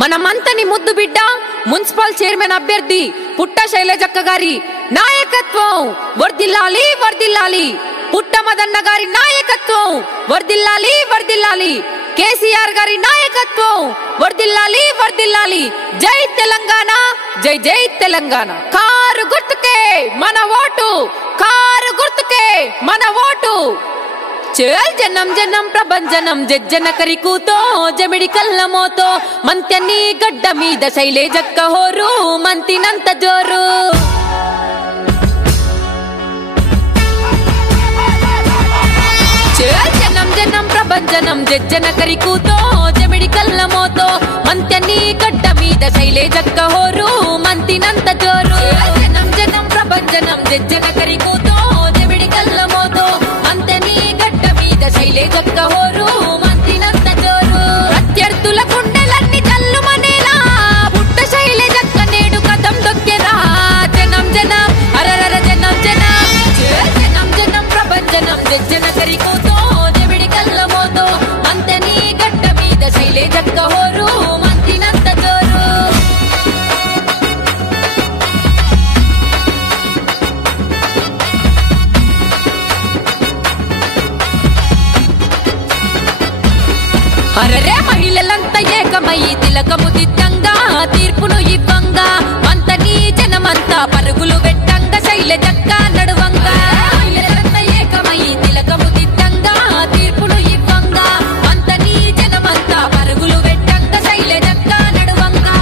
మనమంతని ముద్దు బిడ్డ municipal chairman అభ్యర్థి పుట్ట శైలజక్క గారి నాయకత్వం వర్ధిల్లాలి వర్ధిల్లాలి. పుట్ట మదన్న గారి నాయకత్వం వర్ధిల్లాలి వర్ధిల్లాలి. కేసీఆర్ గారి నాయకత్వం వర్ధిల్లాలి వర్ధిల్లాలి. జై తెలంగాణ, జై జై తెలంగాణ. కారు గుర్తుకే మన ఓటు, కారు గుర్తుకే మన ఓటు. చేల్ జనం జనం ప్రభంజనం జజ్జన కరికూతో జమిడి కల్లమోతో మంత్యని గడ్డ మీద శైలజక్క హోరు మంతినంత జోరు. చేల్ జనం జనం ప్రభంజనం జజ్జన కరికూతో జమిడి కల్లమోతో మంత్యని గడ్డ మీద శైలజక్క హోరు మంతినంత జోరు. జనం జనం ప్రభంజనం జజ్జన కరికూతో జమిడి కల్లమోతో మంత్యని శైలజక్క హోరు మంత్రినంత జోరు. ప్రత్యర్థుల గుండెలన్నీ జల్లుమనేలా పుట్ట శైలజక్క నేడు కదం దొక్కెరా. జనం జనం అరరర జనం జనం జనం జనం ప్రభంజనం జజ్జన కరికూతో జమిడి కల్లమోతో మంత్యని గడ్డ మీద శైలజక్క హోరు మంత్రినంత జోరు. అరరే మహిళలంతా ఏకమై తిలకము దిద్దంగా తీర్పును ఇవ్వంగా మంతని జనమంతా పరుగులు వెట్టంగా శైలజక్క నడువంగా. మహిళలంతా ఏకమై తిలకము దిద్దంగా తీర్పును ఇవ్వంగా మంతని జనమంతా పరుగులు వెట్టంగా శైలజక్క నడువంగా.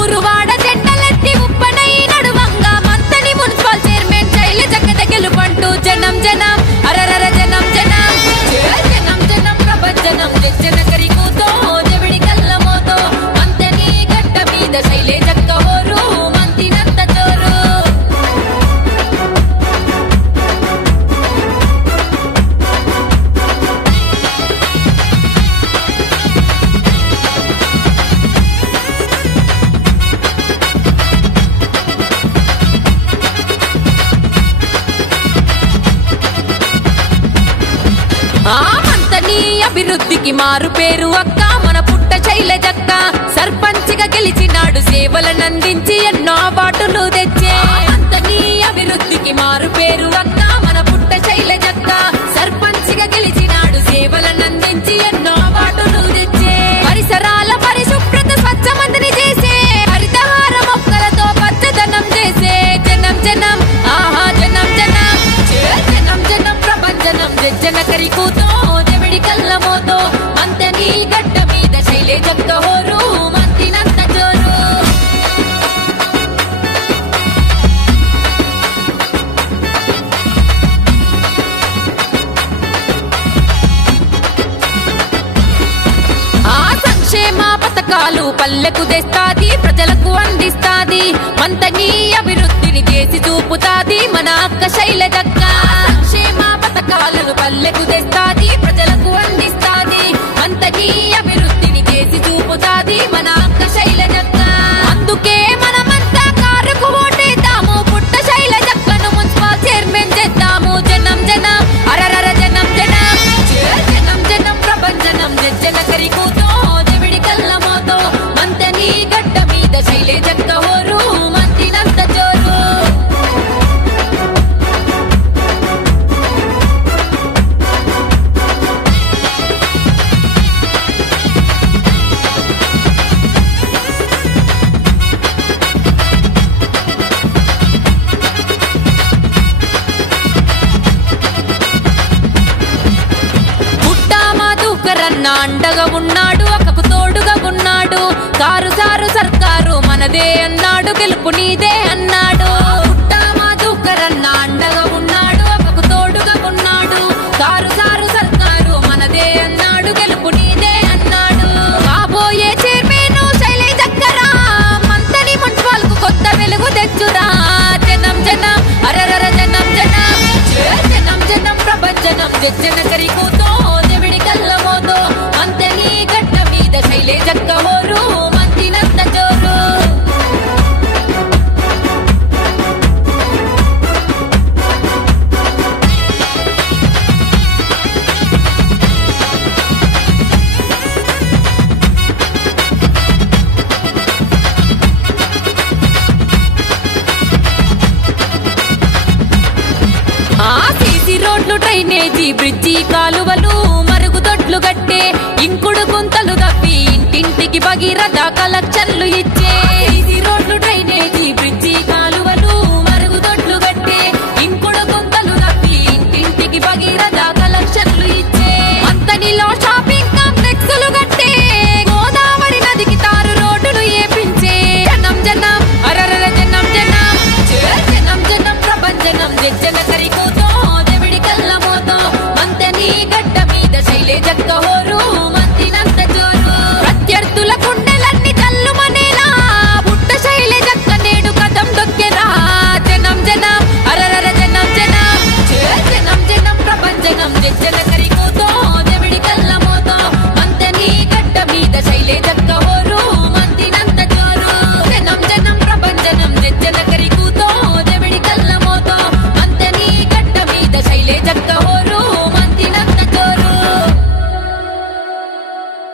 ఊరువాడ జెండలెత్తి ఉప్పనై నడువంగా మంతని మున్సిపల్ చైర్మన్ శైలజక్క గెలుపంటూ జనం జనం అరరర జనం జనం జనం జనం ప్రభంజనం జజ్జన కరికూతో జమిడి కల్లమోతో మంత్యని గడ్డ మీద శైలజక్క హోరు మంత్రినంత జోరు. మంతని అభివృద్ధికి మారు పేరు అక్క మన పుట్ట శైలజక్క. సర్పంచ్గా గెలిచినాడు సేవలనందించి ఎన్నో అవార్డులు తెచ్చే. మంతని అభివృద్ధికి మారు పేరు అక్క మన పుట్ట శైలజక్క. సర్పంచ్గా గెలిచినాడు సేవలనందించి ఎన్నో అవార్డులు తెచ్చే. పరిసరాల పరిశుభ్రత స్వచ్ఛమందని చేసే హరితహార మొక్కలతో పచ్చదనం చేసే. జనం జనం ఆహా జనం జనం జనం జనం ప్రభంజనం జజ్జన కరికూతో జమిడి కల్లమోతో మంత్యని గడ్డ మీద శైలజక్క హోరు మంత్రినంత జోరు. ఆ సంక్షేమ పథకాలు పల్లెకు తెస్తాది, ప్రజలకు అందిస్తాది. మంతని అభివృద్ధిని చేసి చూపుతాది మన అక్క శైలజక్క. సంక్షేమ పథకాలను పల్లెకు తెస్తాది, ప్రజలకు అందిస్తాది. మంతని అభివృద్ధిని చేసి చూపుతాది మన అక్క శైలజక్క. అందుకే మనమంతా కారుకు ఓటేద్దాము, పుట్ట శైలజక్కను మున్సిపల్ చైర్మన్ చేద్దాము. జనం జనం అరరర జనం జనం జనం జనం ప్రభంజనం జజ్జన కరికూతో జమిడి కల్లమోతో మంత్యని గడ్డ మీద శైలజక్క హోరు మంత్రినంత జోరు. పుట్ట అండగా ఉన్నాడు, అక్కకు తోడుగా ఉన్నాడు. కారు సారు సర్కారు మనదే అన్నాడు, గెలుపు నీదే అన్నాడు. పుట్ట మధుకరన్న అండగా ఉన్నాడు, అక్కకు తోడుగా ఉన్నాడు. కారు సారు సర్కారు మనదే అన్నాడు, గెలుపు నీదే అన్నాడు. కాబోయే చైర్మన్ శైలజక్కరా, మంతని మున్సిపల్ కు కొత్త వెలుగు తెచ్చురా. జనం జనం అరరర జనం జనం జనం జనం ప్రభంజనం జజ్జన కరికూతో జమిడి కల్లమోతో మంత్యని గడ్డ మీద శైలజక్క హోరు మంత్రినంత జోరు. డ్రైనేజీ బ్రిడ్జి కాలువలు మరుగుదొడ్లు గట్టే ఇంకుడు గుంతలు తప్పి ఇంటింటికి భగీరథ కలెక్షన్లు ఇచ్చే రోడ్లు డ్రైనేజీ